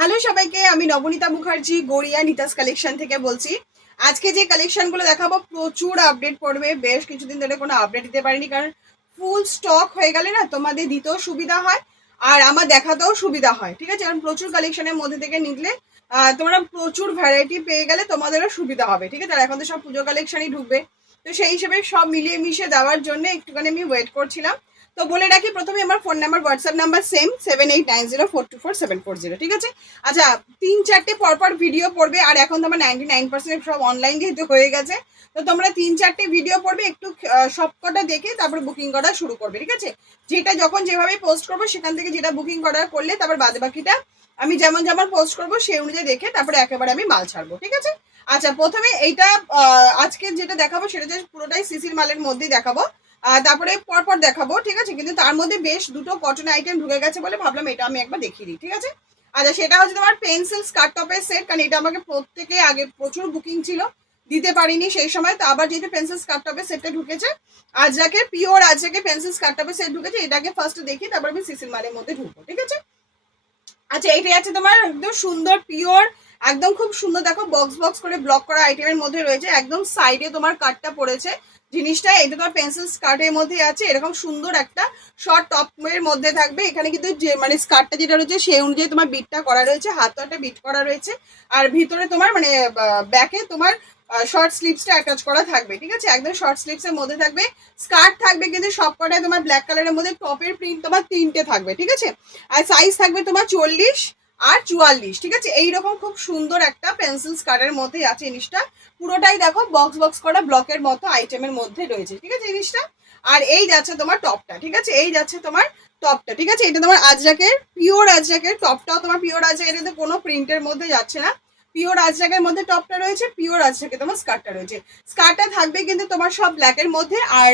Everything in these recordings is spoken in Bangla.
হ্যালো সবাইকে, আমি নবনীতা মুখার্জি গড়িয়া নিতাস কালেকশন থেকে বলছি। আজকে যে কালেকশনগুলো দেখাবো প্রচুর আপডেট পড়বে। বেশ কিছুদিন ধরে কোনো আপডেট দিতে পারিনি, কারণ ফুল স্টক হয়ে গেলে না তোমাদের দিতেও সুবিধা হয় আর আমার দেখাতেও সুবিধা হয়। ঠিক আছে, কারণ প্রচুর কালেকশনের মধ্যে থেকে নিলে তোমরা প্রচুর ভ্যারাইটি পেয়ে গেলে তোমাদেরও সুবিধা হবে। ঠিক আছে, আর এখন তো সব পুজো কালেকশনই ঢুকবে, তো সেই হিসেবে সব মিলিয়ে মিশিয়ে দেওয়ার জন্য একটুখানি আমি ওয়েট করছিলাম। তো বলে রাখি, প্রথমে আমার phone number, WhatsApp number same 7890424740। ঠিক আছে। আচ্ছা, 3-4টে পরপর ভিডিও পড়বে, আর এখন তো আমার 99% সব অনলাইন যেহেতু হয়ে গেছে, তো তোমরা 3-4টে ভিডিও পড়বে, একটু সবকটা দেখে তারপর বুকিং করা শুরু করবে। ঠিক আছে, যেটা যখন যেভাবে পোস্ট করবো সেখান থেকে যেটা বুকিং করা করলে তারপর বাদ বাকিটা আমি যেমন যেমন পোস্ট করবো সেই অনুযায়ী দেখে তারপরে একেবারে আমি মাল ছাড়বো। ঠিক আছে। আচ্ছা, প্রথমে এইটা আজকে যেটা দেখাবো সেটা যে পুরোটাই সিসির মালের মধ্যেই দেখাবো, তারপরে পরপর দেখাবো। ঠিক আছে, কিন্তু তার মধ্যে বেশ দুটো কটন আইটেম ঢুকে গেছে বলে ভাবলাম এটা আমি একবার দেখিয়ে দিই। ঠিক আছে। আচ্ছা, সেটা হচ্ছে তোমার পেন্সিল স্কার্ট টপের সেট, কারণ এটা আমাকে প্রত্যেকে আগে প্রচুর বুকিং ছিল, দিতে পারিনি সেই সময়। তো আবার যেহেতু পেন্সিল স্কার্ট টপের সেটটা ঢুকেছে, আজরাকের পিওর আজরাকে পেন্সিল স্কার্ট টপের সেট ঢুকেছে, এটাকে ফার্স্ট দেখি তারপর আমি সিসির মালের মধ্যে ঢুকবো। ঠিক আছে। আচ্ছা, এইটাই আছে তোমার একদম সুন্দর পিওর, একদম খুব সুন্দর, দেখো বক্স বক্স করে ব্লক করা আইটেমের মধ্যে রয়েছে, একদম সাইডে তোমার কাটটা পড়েছে জিনিসটা। এটা তোমার পেন্সিল স্কার্টের মধ্যে আছে, এরকম সুন্দর একটা শর্ট টপের মধ্যে থাকবে। এখানে কিন্তু যে মানে স্কার্টটা যেটা রয়েছে সেই অনুযায়ী তোমার বিটটা করা রয়েছে, হাতটা একটা বিট করা রয়েছে, আর ভিতরে তোমার মানে ব্যাকে তোমার শর্ট স্লিভসটা অ্যাটাচ করা থাকবে। ঠিক আছে, একদম শর্ট স্লিভসের মধ্যে থাকবে। স্কার্ট থাকবে কিন্তু সবকটায় তোমার ব্ল্যাক কালারের মধ্যে, টপের প্রিন্ট তোমার 3টে থাকবে। ঠিক আছে, আর সাইজ থাকবে তোমার 40 আর 44। ঠিক আছে, এইরকম খুব সুন্দর একটা পেন্সিল স্কার্টের মধ্যে আছে জিনিসটা। পুরোটাই দেখো বক্স বক্স করা ব্লকের মতো আইটেমের মধ্যে রয়েছে। ঠিক আছে জিনিসটা। আর এই যাচ্ছে তোমার টপটা। ঠিক আছে, এই যাচ্ছে তোমার টপটা। ঠিক আছে, এটা তোমার আজরাকের পিওর আজরাকের টপটাও তোমার পিওর আজরাকের, কিন্তু কোনো প্রিন্টের মধ্যে যাচ্ছে না। পিওর আজরাকের মধ্যে টপটা রয়েছে, পিওর আজরাকে তোমার স্কার্টটা রয়েছে। স্কার্টটা থাকবে কিন্তু তোমার সব ব্ল্যাকের মধ্যে, আর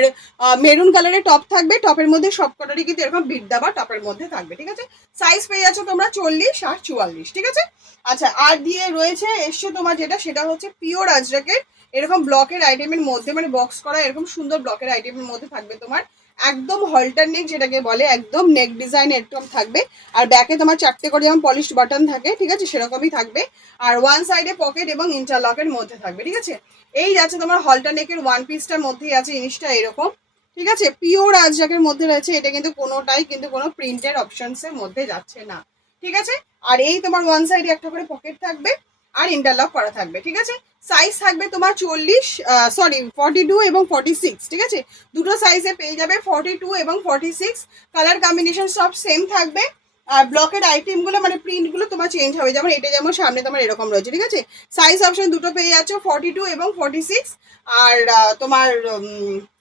মেরুন কালারের টপ থাকবে। টপের মধ্যে সবকটারই কিন্তু এরকম বিট দেওয়া টপের মধ্যে থাকবে। ঠিক আছে, সাইজ পেয়ে যাচ্ছ তোমরা 40 আর 44। ঠিক আছে। আচ্ছা, আর দিয়ে রয়েছে এসছে তোমার যেটা, সেটা হচ্ছে পিওর আজরাকের এরকম ব্লকের আইটেমের মধ্যে, মানে বক্স করা এরকম সুন্দর ব্লকের আইটেমের মধ্যে থাকবে তোমার একদম হল্টার নেক যেটাকে বলে, একদম নেক ডিজাইন এরকম থাকবে। আর ব্যাকে তোমার 4টে করে যেমন পলিশ বাটন থাকে, ঠিক আছে, সেরকমই থাকবে। আর ওয়ান সাইডে পকেট এবং ইন্টারলকের মধ্যে থাকবে। ঠিক আছে, এই যাচ্ছে তোমার হল্টার নেকের ওয়ান পিসটার মধ্যেই আছে জিনিসটা এরকম। ঠিক আছে, পিওর আজরাকের মধ্যে রয়েছে এটা, কিন্তু কোনোটাই কিন্তু কোনো প্রিন্টের অপশনসের মধ্যে যাচ্ছে না। ঠিক আছে, আর এই তোমার ওয়ান সাইডে একটা করে পকেট থাকবে আর ইন্টারলক করা থাকবে। ঠিক আছে, সাইজ থাকবে তোমার 42 এবং 46। ঠিক আছে, দুটো সাইজে পেয়ে যাবে, 42 এবং 46। কালার কম্বিনেশন সব সেম থাকবে। আর ব্লকের আইটেমগুলো মানে প্রিন্টগুলো তোমার চেঞ্জ হবে, যেমন এটা যেমন সামনে তোমার এরকম রয়েছে। ঠিক আছে, সাইজ অপশন দুটো পেয়ে যাচ্ছ, 42 এবং 46। আর তোমার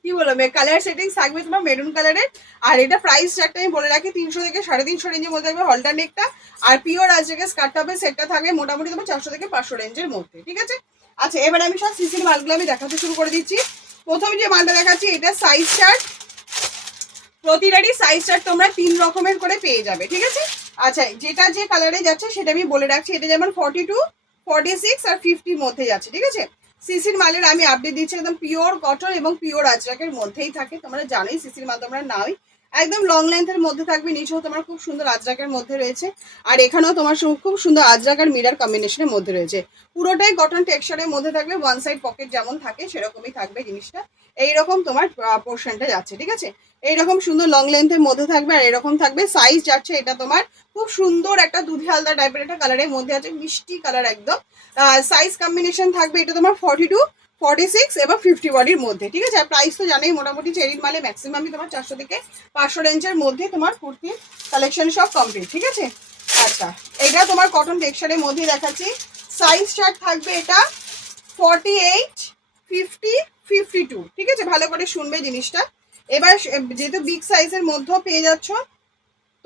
কি বলবো, কালার সেটিংস থাকবে তোমার মেরুন কালারের। আর এটা প্রাইস একটা আমি বলে রাখি, 300 থেকে 350 রেঞ্জের মধ্যে থাকবে হলটার নেকটা। আর পিওর আজরাকে স্কার্ট টপের সেটটা থাকবে মোটামুটি তোমার 400 থেকে 500 রেঞ্জের মধ্যে। ঠিক আছে। আচ্ছা, এবারে আমি সব সিসির মালগুলো আমি দেখাতে শুরু করে দিচ্ছি। প্রথমে যে মালটা দেখাচ্ছি এটা সাইজ চার্ট, প্রতিটারই সাইজ চার্ট তোমরা 3 রকমের করে পেয়ে যাবে। ঠিক আছে। আচ্ছা, যেটা যে কালারে যাচ্ছে সেটা আমি বলে রাখছি, এটা যেমন 42, 46 আর 50 মধ্যে যাচ্ছে। ঠিক আছে, সিসির মালের আমি আপডেট দিচ্ছি, একদম পিওর কটন এবং পিওর আজরাকের মধ্যেই থাকে। তোমরা জানোই সিসির মাল তোমরা নাওই, একদম লং লেন্থের মধ্যে থাকবে, নিচেও তোমার খুব সুন্দর আজরাকের মধ্যে রয়েছে, আর এখানেও তোমার খুব সুন্দর আজরাক আর মিরার কম্বিনেশনের মধ্যে রয়েছে। পুরোটাই কটন টেক্সচারের মধ্যে থাকবে, ওয়ান সাইড পকেট যেমন থাকে সেরকমই থাকবে জিনিসটা। এইরকম তোমার পোর্শনটা যাচ্ছে। ঠিক আছে, এইরকম সুন্দর লং লেন্থের মধ্যে থাকবে, আর এরকম থাকবে। সাইজ যাচ্ছে এটা তোমার খুব সুন্দর একটা দুধি হালদা টাইপের একটা কালারের মধ্যে আছে, মিষ্টি কালার একদম। সাইজ কম্বিনেশন থাকবে এটা তোমার 42, 46 এবং 50 বডির মধ্যে। ঠিক আছে, আর প্রাইস তো জানোই, মোটামুটি চেরির মালে ম্যাক্সিমামই তোমার 400 থেকে 500 রেঞ্জের মধ্যে তোমার কুর্তির কালেকশন সব কমপ্লিট। ঠিক আছে। আচ্ছা, এটা তোমার কটন টেক্সচারের মধ্যে দেখাচ্ছি। সাইজ চার্ট থাকবে এটা 48, 50, 52। ঠিক আছে, ভালো করে শুনবে জিনিসটা। এবার যেহেতু বিগ সাইজের মধ্যেও পেয়ে যাচ্ছ,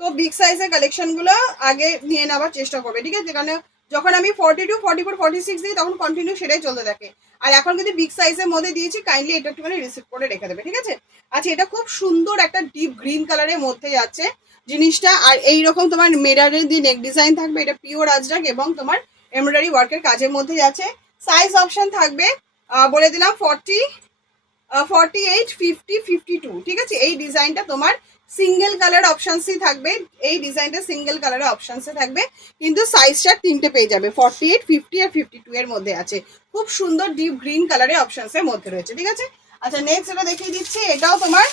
তো বিগ সাইজের কালেকশনগুলো আগে নিয়ে নেওয়ার চেষ্টা করবে। ঠিক আছে, কারণ যখন আমি 42, 44, 46 দিই তখন কন্টিনিউ সেটাই চলতে থাকে। আর এখন যদি বিগ সাইজের মধ্যে দিয়েছি, কাইন্ডলি এটা একটুখানি রিসিভ করে রেখে দেবে। ঠিক আছে। আচ্ছা, এটা খুব সুন্দর একটা ডিপ গ্রিন কালারের মধ্যে যাচ্ছে জিনিসটা, আর এইরকম তোমার মিরারের দিয়ে নেক ডিজাইন থাকবে, এটা পিওর আজরাক এবং তোমার এমব্রয়ডারি ওয়ার্কের কাজের মধ্যে যাচ্ছে। সাইজ অপশন থাকবে বলে দিলাম 40, 48, 50, 52। ঠিক আছে, এই ডিজাইনটা তোমার সিঙ্গেল কালার অপশানসই থাকবে, এই ডিজাইনটা সিঙ্গেল কালারের অপশানসে থাকবে, কিন্তু সাইজ চার্ট 3টে পেয়ে যাবে, 48, 50 আর 52 এর মধ্যে আছে। খুব সুন্দর ডিপ গ্রিন কালারের অপশানসের মধ্যে রয়েছে, ঠিক আছে। আচ্ছা নেক্সট এটা দেখিয়ে দিচ্ছি, এটাও তোমার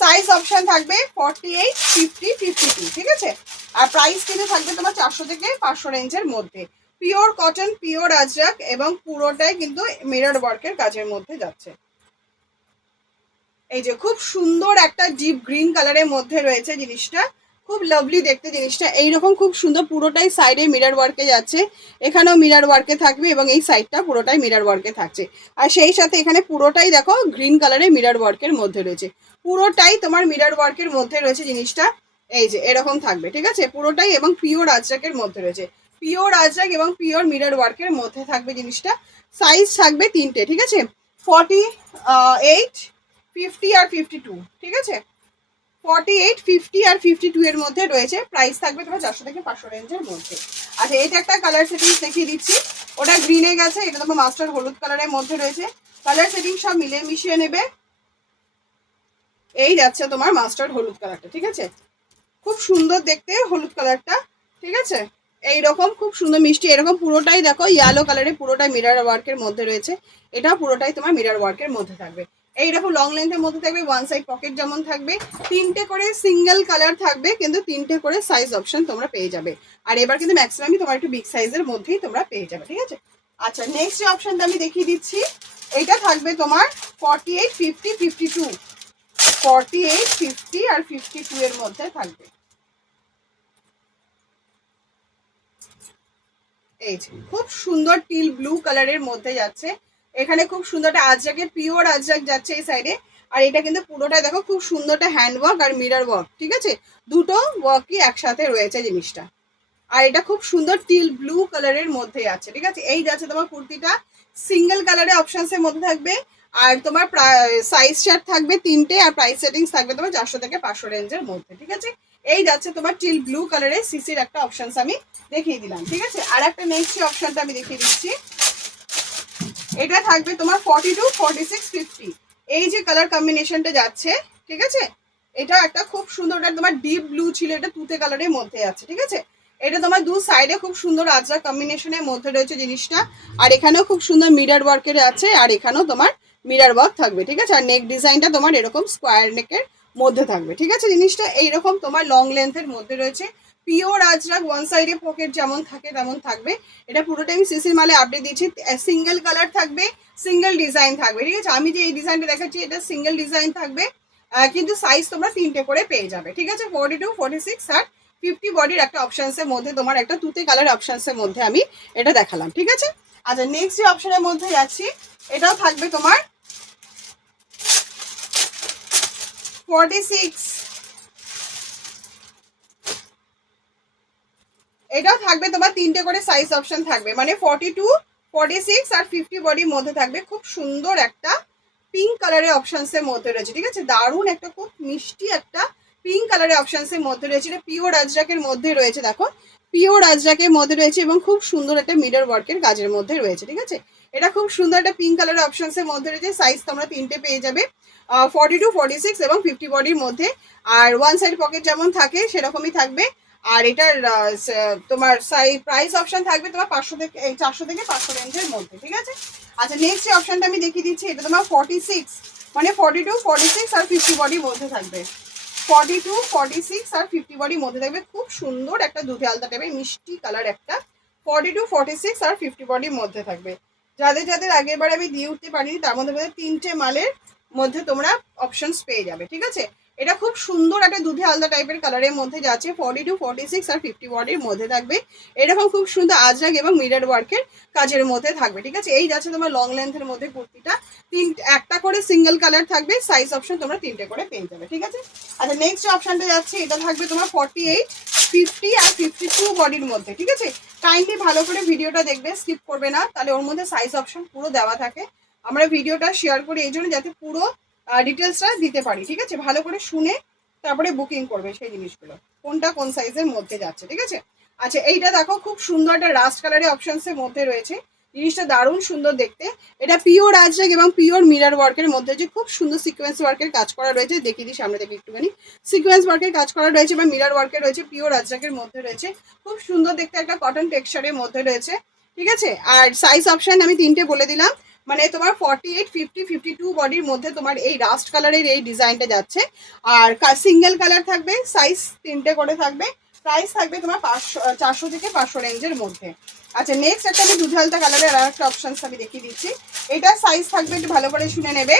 সাইজ অপশান থাকবে 48, 50, 52, ঠিক আছে। আর প্রাইস কিন্তু থাকবে তোমার 400 থেকে 500 রেঞ্জের মধ্যে। পিওর কটন, পিওর আজরাক এবং পুরোটাই কিন্তু মিরর ওয়ার্কের কাজের মধ্যে যাচ্ছে। এই যে খুব সুন্দর একটা ডিপ গ্রিন কালারের মধ্যে রয়েছে জিনিসটা, খুব লাভলি দেখতে জিনিসটা। এইরকম খুব সুন্দর, পুরোটাই সাইডে মিরর ওয়ার্কে যাচ্ছে, এখানেও মিরর ওয়ার্কে থাকবে এবং এই সাইডটা পুরোটাই মিরর ওয়ার্কে থাকছে। আর সেই সাথে এখানে পুরোটাই দেখো গ্রিন কালারের মিরর ওয়ার্কের মধ্যে রয়েছে, পুরোটাই তোমার মিরর ওয়ার্কের মধ্যে রয়েছে জিনিসটা। এই যে এরকম থাকবে, ঠিক আছে, পুরোটাই এবং পিওর আজরাকের মধ্যে রয়েছে, পিওর আজরাক এবং পিওর মিরর ওয়ার্কের মধ্যে থাকবে জিনিসটা। সাইজ থাকবে 3টে, ঠিক আছে, 48, 50 আর 52, ঠিক আছে, 48, 50 আর 52 এর মধ্যে রয়েছে। প্রাইস থাকবে তোমার 400 থেকে 500 রেঞ্জের মধ্যে। আচ্ছা এটা একটা কালার সেটিংস দেখিয়ে দিচ্ছি, ওটা গ্রিনে গেছে, এটা তোমার মাস্টার হলুদ কালারের মধ্যে রয়েছে। কালার সেটিং সব মিলিয়ে মিশিয়ে নেবে। এই যাচ্ছে তোমার মাস্টার হলুদ কালারটা, ঠিক আছে, খুব সুন্দর দেখতে হলুদ কালারটা, ঠিক আছে। এইরকম খুব সুন্দর মিষ্টি, এরকম পুরোটাই দেখো ইয়েলো কালারে পুরোটাই মিরর ওয়ার্কের মধ্যে রয়েছে, এটা পুরোটাই তোমার মিরর ওয়ার্কের মধ্যে থাকবে। এইরকম লং লেন্থের মধ্যে থাকবে, ওয়ান সাইড পকেট যেমন থাকবে, 3টে করে সিঙ্গেল কালার থাকবে, কিন্তু 3টে করে সাইজ অপশন তোমরা পেয়ে যাবে। আর এবার কিন্তু ম্যাক্সিমামই তোমার একটু বিগ সাইজের মধ্যেই তোমরা পেয়ে যাবে, ঠিক আছে। আচ্ছা নেক্সট যে অপশনটা আমি দেখিয়ে দিচ্ছি, এটা থাকবে তোমার 48, 50, 52, 48, 50 আর 52 এর মধ্যে থাকবে। এই যে খুব সুন্দর টিল ব্লু কালারের মধ্যে যাচ্ছে, এখানে খুব সুন্দর একটা আজরাকের পিওর আজরাক যাচ্ছে এই সাইডে। আর এটা কিন্তু পুরোটা দেখো খুব সুন্দর একটা হ্যান্ড ওয়ার্ক আর মিরর ওয়ার্ক, ঠিক আছে, দুটো ওয়ার্কই একসাথে রয়েছে জিনিসটা। আর এটা খুব সুন্দর টিল ব্লু কালারের মধ্যে আছে, ঠিক আছে। এই যাচ্ছে তোমার কুর্তিটা, সিঙ্গেল কালারের অপশনসের মধ্যে থাকবে। আর তোমার সাইজ চার্ট থাকবে 3টে, আর প্রাইস সেটিংস থাকবে তোমার 400 থেকে 500 রেঞ্জের মধ্যে, ঠিক আছে। এই যাচ্ছে তোমার টিল ব্লু কালারের সিসির একটা অপশনস আমি দেখিয়ে দিলাম, ঠিক আছে। আর একটা নেক্সট অপশনটা আমি দেখিয়ে দিচ্ছি, এটা থাকবে তোমার 42, 46, 50, এই যে কালার কম্বিনেশনটা যাচ্ছে, ঠিক আছে। এটা একটা খুব সুন্দর, এটা তোমার ডিপ ব্লু ছিল, এটা তুতে কালারের মধ্যে আছে, ঠিক আছে। এটা তোমার দু সাইডে খুব সুন্দর আজরা কম্বিনেশনের মধ্যে রয়েছে জিনিসটা। আর এখানেও খুব সুন্দর মিরর ওয়ার্কের আছে, আর এখানেও তোমার মিরর ওয়ার্ক থাকবে, ঠিক আছে। আর নেক ডিজাইনটা তোমার এরকম স্কোয়ার নেকের মধ্যে থাকবে, ঠিক আছে। জিনিসটা এইরকম তোমার লং লেন্থের মধ্যে রয়েছে, পিওর আজরাক, ওয়ান সাইডে পকেট যেমন থাকে তেমন থাকবে। এটা পুরোটা আমি সিসির মালে আপডেট দিয়েছি, সিঙ্গেল কালার থাকবে, সিঙ্গেল ডিজাইন থাকবে, ঠিক আছে। আমি যে এই ডিজাইনটা দেখাচ্ছি এটা সিঙ্গেল ডিজাইন থাকবে, কিন্তু সাইজ তোমরা 3টে করে পেয়ে যাবে, ঠিক আছে। 42, 46 আর 50 বডির একটা অপশনসের মধ্যে তোমার একটা তুতে কালার অপশনসের মধ্যে আমি এটা দেখালাম, ঠিক আছে। আচ্ছা নেক্সট যে অপশনের মধ্যে যাচ্ছি, এটাও থাকবে তোমার 46, এটাও থাকবে তোমার 3টে করে সাইজ অপশন থাকবে, মানে 42, 46 আর 50 বডির মধ্যে থাকবে। খুব সুন্দর একটা পিঙ্ক কালারের অপশনসের মধ্যে রয়েছে, ঠিক আছে, দারুণ একটা খুব মিষ্টি একটা পিঙ্ক কালারের অপশনসের মধ্যে রয়েছে। এটা পিওর আজরাকের মধ্যে রয়েছে, দেখো পিওর আজরাকের মধ্যে রয়েছে এবং খুব সুন্দর একটা মিরর ওয়ার্কের কাজের মধ্যে রয়েছে, ঠিক আছে। এটা খুব সুন্দর একটা পিঙ্ক কালারের অপশনসের মধ্যে রয়েছে, সাইজ তোমরা 3টে পেয়ে যাবে, 42, 46 এবং 50 বডির মধ্যে। আর ওয়ান সাইড পকেট যেমন থাকে সেরকমই থাকবে। আর এটার তোমার প্রাইস অপশন থাকবে তোমার 500 থেকে 400 থেকে 500 রেঞ্জের মধ্যে, ঠিক আছে। আচ্ছা নেক্সট যে অপশনটা আমি দেখিয়ে দিচ্ছি, এটা তোমার 46, মানে 42, 46 আর 50 বডির মধ্যে থাকবে, 42, 46 আর 50 বডির মধ্যে থাকবে। খুব সুন্দর একটা দুধে আলতা টাইপের মিষ্টি কালার একটা 42, 46 আর 50 বডির মধ্যে থাকবে। যাদের যাদের আগের বার আমি দিয়ে উঠতে পারিনি তার মধ্যে 3টে মালের মধ্যে তোমরা অপশনস পেয়ে যাবে, ঠিক আছে। এটা খুব সুন্দর একটা দুধে আলদা টাইপের কালারের মধ্যে যাচ্ছে, 42, 46 আর 50 বডির মধ্যে থাকবে। এরকম খুব সুন্দর আজরাক এবং মিরর ওয়ার্কের কাজের মধ্যে থাকবে, ঠিক আছে। এই যাচ্ছে তোমার লং লেন্থের মধ্যে কুর্তিটা, একটা করে সিঙ্গেল কালার থাকবে, সাইজ অপশন তোমরা 3টে করে পেয়ে যাবে, ঠিক আছে। আচ্ছা নেক্সট অপশনটা যাচ্ছে, এটা থাকবে তোমার 48, 50 আর 52 বডির মধ্যে, ঠিক আছে। কাইন্ডলি ভালো করে ভিডিওটা দেখবে, স্কিপ করবে না, তাহলে ওর মধ্যে সাইজ অপশন পুরো দেওয়া থাকে। আমরা ভিডিওটা শেয়ার করি এই জন্য যাতে পুরো ডিটেলসটা দিতে পারি, ঠিক আছে। ভালো করে শুনে তারপরে বুকিং করবে সেই জিনিসগুলো, কোনটা কোন সাইজের মধ্যে যাচ্ছে, ঠিক আছে। আচ্ছা এইটা দেখো খুব সুন্দর একটা রাস্ট কালারের অপশনসের মধ্যে রয়েছে, জিনিসটা দারুণ সুন্দর দেখতে। এটা পিওর আজরাক এবং পিওর মিরর ওয়ার্কের মধ্যে যে খুব সুন্দর সিকোয়েন্স ওয়ার্কের কাজ করা রয়েছে, দেখিয়ে দিই সামনে থেকে একটুখানি। সিকোয়েন্স ওয়ার্কের কাজ করা রয়েছে বা মিরর ওয়ার্কের রয়েছে, পিওর আজরাকের মধ্যে রয়েছে, খুব সুন্দর দেখতে একটা কটন টেক্সচারের মধ্যে রয়েছে, ঠিক আছে। আর সাইজ অপশন আমি 3টে বলে দিলাম, মানে তোমার 48, 50, 52 বডির মধ্যে তোমার এই রাস্ট কালারের এই ডিজাইনটা যাচ্ছে। আর সিঙ্গেল কালার থাকবে, সাইজ 3টে করে থাকবে, প্রাইস থাকবে তোমার 400 থেকে 500 রেঞ্জের মধ্যে। আচ্ছা, নেক্সট একটা আমি দুধ হালতা কালারের আর একটা অপশনস আমি দেখিয়ে দিচ্ছি। এটার সাইজ থাকবে, একটু ভালো করে শুনে নেবে,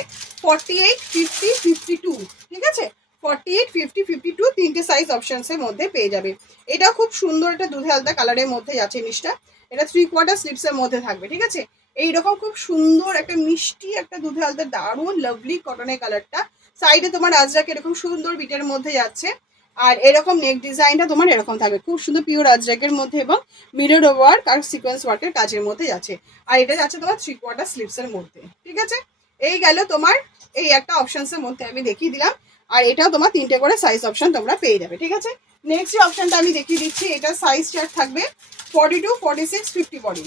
48, 50, 52, ঠিক আছে। 48, 50, 52 তিনটে সাইজ অপশনসের মধ্যে পেয়ে যাবে। এটা খুব সুন্দর একটা দুধ হালতা কালারের মধ্যে যাচ্ছে জিনিসটা। এটা 3/4 স্লিপসের মধ্যে থাকবে, ঠিক আছে। এইরকম খুব সুন্দর একটা মিষ্টি একটা দুধ হালতা, দারুণ লাভলি কটনের কালারটা। সাইডে তোমার আজরাক এরকম সুন্দর বিটের মধ্যে যাচ্ছে। আর এরকম নেক ডিজাইনটা তোমার এরকম থাকবে, খুব সুন্দর পিওর আজরাকের মধ্যে এবং মিরর ওয়ার্ক আর সিকোয়েন্স ওয়ার্কের কাজের মধ্যে যাচ্ছে। আর এটা যাচ্ছে তোমার 3/4 স্লিভসের মধ্যে, ঠিক আছে। এই গেল তোমার এই একটা অপশনসের মধ্যে আমি দেখিয়ে দিলাম। আর এটাও তোমার 3টে করে সাইজ অপশন তোমরা পেয়ে যাবে, ঠিক আছে। নেক্সট যে অপশনটা আমি দেখিয়ে দিচ্ছি, এটা সাইজ চার্ট থাকবে 42, 46, 50 বডি।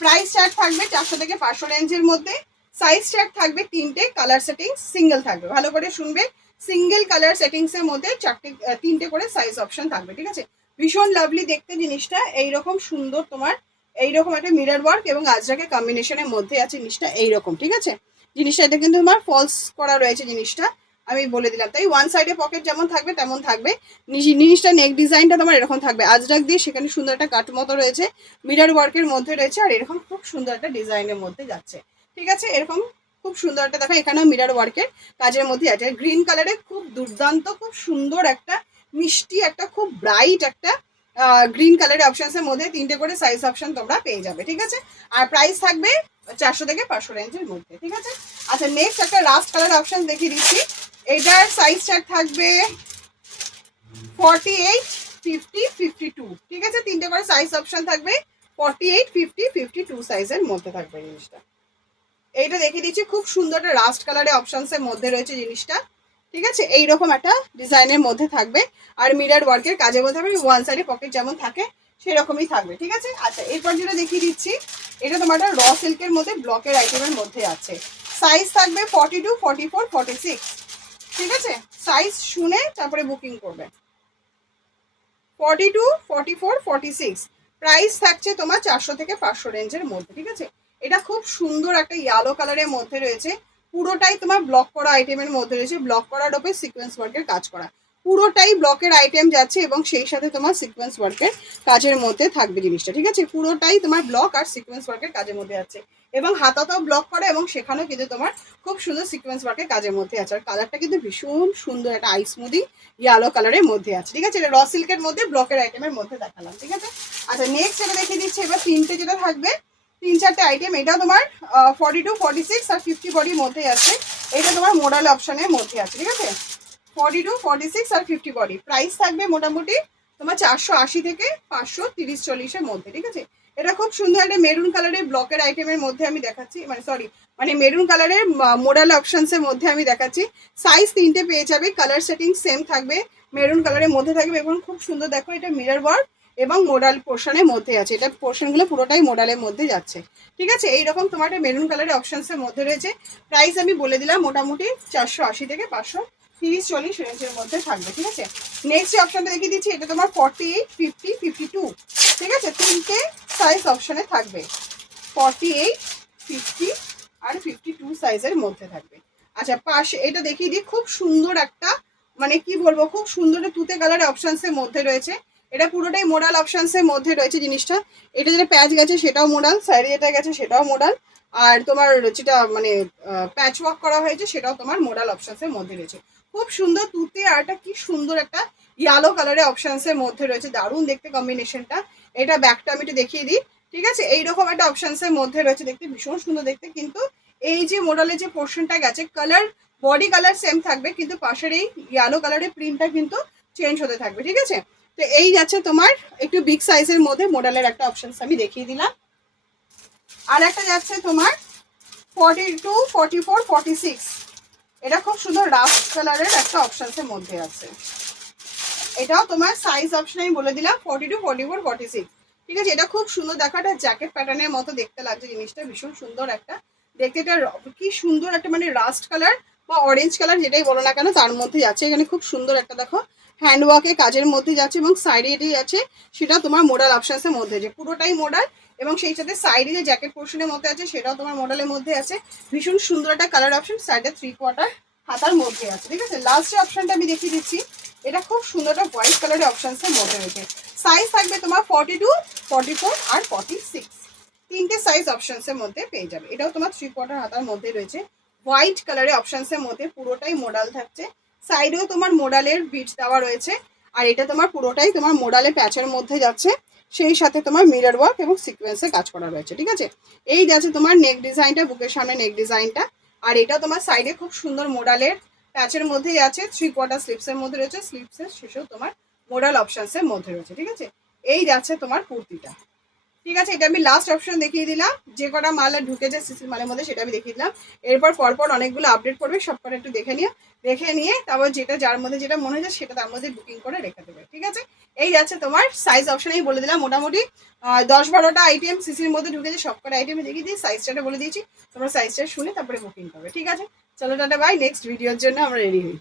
প্রাইস চার্ট থাকবে 400 থেকে 500 রেঞ্জের মধ্যে। সাইজ চার্ট থাকবে 3টে, কালার সেটিং সিঙ্গেল থাকবে, ভালো করে শুনবে, সিঙ্গেল কালার সেটিংসের মধ্যে 3টে করে সাইজ অপশন থাকবে, ঠিক আছে। ভীষণ লাভলি দেখতে জিনিসটা, এইরকম সুন্দর তোমার এইরকম একটা মিরর ওয়ার্ক এবং আজরাকের কম্বিনেশনের মধ্যে আছে জিনিসটা এইরকম, ঠিক আছে। জিনিসটা এটা কিন্তু তোমার ফলস করা রয়েছে জিনিসটা, আমি বলে দিলাম। তাই ওয়ান সাইডে পকেট যেমন থাকবে তেমন থাকবে। জিনিসটা নেক ডিজাইনটা তোমার এরকম থাকবে, আজরাক দিয়ে সেখানে সুন্দর একটা কাট মতো রয়েছে, মিরর ওয়ার্কের মধ্যে রয়েছে, আর এরকম খুব সুন্দর একটা ডিজাইনের মধ্যে যাচ্ছে, ঠিক আছে। এরকম খুব সুন্দর একটা দেখো, এখানেও মিরর ওয়ার্কের কাজের মধ্যে আছে। গ্রিন কালারে খুব দুর্দান্ত, খুব সুন্দর একটা মিষ্টি একটা খুব ব্রাইট একটা গ্রিন কালারের অপশনসের মধ্যে 3টে করে সাইজ অপশন তোমরা পেয়ে যাবে, ঠিক আছে। আর প্রাইস থাকবে 400 থেকে 500 রেঞ্জের মধ্যে, ঠিক আছে। আচ্ছা, নেক্সট একটা রাস্ট কালার অপশন দেখিয়ে দিচ্ছি। এটার সাইজ চার্ট থাকবে 48, 50, 52, ঠিক আছে। 3টে করে সাইজ অপশন থাকবে, 48, 50, 52 সাইজের মধ্যে থাকবে জিনিসটা। এইটা দেখিয়ে দিচ্ছি, খুব সুন্দর একটা রাস্ট কালারের অপশনসের মধ্যে রয়েছে জিনিসটা, ঠিক আছে। এইরকম একটা ডিজাইনের মধ্যে থাকবে আর মিরর ওয়ার্কের কাজের মধ্যে থাকবে, ওয়ান সাইডে পকেট যেমন থাকে সেরকমই থাকবে, ঠিক আছে। আচ্ছা, এরপর যেটা দেখিয়ে দিচ্ছি, এটা তোমার একটা র সিল্কের মধ্যে ব্লকের আইটেমের মধ্যে আছে। সাইজ থাকবে 42, 44, 46, ঠিক আছে। সাইজ শুনে তারপরে বুকিং করবে। 42, 44, 46 প্রাইস থাকছে তোমার 400 থেকে 500 রেঞ্জের মধ্যে, ঠিক আছে। এটা খুব সুন্দর একটা ইয়েলো কালারের মধ্যে রয়েছে, পুরোটাই তোমার ব্লক করা আইটেমের মধ্যে রয়েছে, ব্লক করার ওপরে সিকোয়েন্স ওয়ার্কের কাজ করা, পুরোটাই ব্লকের আইটেম যাচ্ছে এবং সেই সাথে তোমার সিকোয়েন্স ওয়ার্কের কাজের মধ্যে থাকবে জিনিসটা, ঠিক আছে। পুরোটাই তোমার ব্লক আর সিকোয়েন্স ওয়ার্কের কাজের মধ্যে আছে এবং হাতাটাও ব্লক করা এবং সেখানেও কিন্তু তোমার খুব সুন্দর সিকোয়েন্স ওয়ার্কের কাজের মধ্যে আছে। আর কালারটা কিন্তু ভীষণ সুন্দর একটা আই স্মুদি ইয়েলো কালারের মধ্যে আছে, ঠিক আছে। এটা র সিল্কের মধ্যে ব্লকের আইটেমের মধ্যে দেখালাম, ঠিক আছে। আচ্ছা, নেক্সট যেটা দেখিয়ে দিচ্ছি, এবার 3টে যেটা থাকবে, 3-4টে আইটেম। এটাও তোমার 42, 46 আর 50 বডির মধ্যে আছে। এটা তোমার মোডাল অপশনের মধ্যে আছে, ঠিক আছে। 42, 46 আর 50 বডি। প্রাইস থাকবে মোটামুটি তোমার 480 থেকে 530-40-এর মধ্যে, ঠিক আছে। এটা খুব সুন্দর একটা মেরুন কালারের ব্লকের আইটেমের মধ্যে আমি দেখাচ্ছি, মানে মেরুন কালারের মোডাল অপশনসের মধ্যে আমি দেখাচ্ছি। সাইজ 3টে পেয়ে যাবে, কালার সেটিং সেম থাকবে, মেরুন কালারের মধ্যে থাকবে এবং খুব সুন্দর দেখো, এটা মিরর ওয়ার্ক এবং মোডাল পোর্শনের মধ্যে আছে। এটা পোর্শনগুলো পুরোটাই মোডালের মধ্যে যাচ্ছে, ঠিক আছে। এইরকম তোমার একটা মেরুন কালারের অপশনসের মধ্যে রয়েছে। প্রাইস আমি বলে দিলাম, মোটামুটি 480 থেকে 530-40 রেঞ্জের মধ্যে থাকবে, ঠিক আছে। নেক্সট যে অপশনটা দেখিয়ে দিচ্ছি, এটা তোমার 48, 50, 52, ঠিক আছে। 3টে সাইজ অপশনে থাকবে, 48, 50 আর 52 সাইজের মধ্যে থাকবে। আচ্ছা, পাশে এটা দেখিয়ে দিই, খুব সুন্দর একটা মানে কি বলবো, খুব সুন্দর তুতে কালারের অপশনসের মধ্যে রয়েছে। এটা পুরোটাই মোডাল অপশনসের মধ্যে রয়েছে জিনিসটা। এটা যেটা প্যাচ গেছে সেটাও মোডাল, সাইডে যেটা গেছে সেটাও মোডাল, আর তোমার যেটা মানে প্যাচ ওয়ার্ক করা হয়েছে সেটাও তোমার মোডাল অপশনসের মধ্যে রয়েছে। খুব সুন্দর তুতে, আর একটা কি সুন্দর একটা ইয়েলো কালারের অপশনসের মধ্যে রয়েছে, দারুণ দেখতে কম্বিনেশনটা। এটা ব্যাকটা আমি একটু দেখিয়ে দিই, ঠিক আছে। এইরকম একটা অপশনসের মধ্যে রয়েছে, দেখতে ভীষণ সুন্দর দেখতে। কিন্তু এই যে মোডালের যে পোর্শনটা গেছে, কালার বডি কালার সেম থাকবে, কিন্তু পাশের এই ইয়েলো কালারের প্রিন্টটা কিন্তু চেঞ্জ হতে থাকবে, ঠিক আছে। তো এই যাচ্ছে তোমার একটু বিগ সাইজের মধ্যে মোডালের একটা অপশনস আমি দেখিয়ে দিলাম। আর একটা যাচ্ছে তোমার 42, 44, 46, এটা খুব সুন্দর রাস্ট কালারের একটা অপশনসের মধ্যে আছে। এটাও তোমার সাইজ অপশন আমি বলে দিলাম, 42, 44, 46 ঠিক আছে, এটা খুব সুন্দর দেখো, একটা জ্যাকেট প্যাটার্নের মতো দেখতে লাগছে জিনিসটা, ভীষণ সুন্দর একটা দেখতে। এটা কি সুন্দর একটা মানে রাস্ট কালার বা অরেঞ্জ কালার যেটাই বলো না কেন তার মধ্যে যাচ্ছে। এখানে খুব সুন্দর একটা দেখো হ্যান্ডওয়ার্কের কাজের মধ্যে যাচ্ছে এবং সাইডে এটাই আছে সেটা তোমার মোডাল অপশানসের মধ্যে আছে, পুরোটাই মোডাল এবং সেই সাথে সাইডে যে জ্যাকেট পোর্শনের মধ্যে আছে সেটাও তোমার মডেলের মধ্যে আছে। ভীষণ সুন্দর একটা কালার অপশন, সাইডে 3/4 হাতার মধ্যে আছে। ঠিক আছে, লাস্ট যে অপশনটা আমি দেখিয়ে দিচ্ছি, এটা খুব সুন্দর একটা হোয়াইট কালারের অপশানসের মধ্যে রয়েছে। সাইজ থাকবে তোমার 42, 44 আর 46, তিনটে সাইজ অপশানসের মধ্যে পেয়ে যাবে। এটাও তোমার 3/4 হাতার মধ্যে রয়েছে, হোয়াইট কালারের অপশানসের মধ্যে, পুরোটাই মোডাল থাকছে। সাইডেও তোমার মোডালের বিটস দেওয়া রয়েছে আর এটা তোমার পুরোটাই তোমার মোডালে প্যাচের মধ্যে যাচ্ছে, সেই সাথে তোমার মিরর ওয়ার্ক এবং সিকোয়েন্সে কাজ করা রয়েছে। ঠিক আছে, এই যাচ্ছে তোমার নেক ডিজাইনটা, বুকের সামনে নেক ডিজাইনটা। আর এটা তোমার সাইডে খুব সুন্দর মোডালের প্যাচের মধ্যেই আছে, 3/4 স্লিপসের মধ্যে রয়েছে, স্লিপসের শেষেও তোমার মোডাল অপশানসের মধ্যে রয়েছে। ঠিক আছে, এই যাচ্ছে তোমার কুর্তিটা। ঠিক আছে, এটা আমি লাস্ট অপশন দেখিয়ে দিলাম, যে কটা মাল ঢুকেছে সিসির মালের মধ্যে সেটা আমি দেখিয়ে দিলাম। এরপর পরপর অনেকগুলো আপডেট করবে, সব কটা একটু দেখে নিয়ে তারপর যেটা যার মধ্যে যেটা মনে হয় সেটা তার মধ্যে বুকিং করে রেখে দেবে। ঠিক আছে, এই যাচ্ছে তোমার সাইজ অপশনেই বলে দিলাম, মোটামুটি 10-12টা আইটেম সিসির মধ্যে ঢুকেছে, সব কটা আইটেমে দেখিয়ে দিয়ে সাইজটা বলে দিয়েছি, তোমরা সাইজটা শুনে তারপরে বুকিং করবে। ঠিক আছে, চলো টাটা বাই, নেক্সট ভিডিওর জন্য আমরা রেডি হই।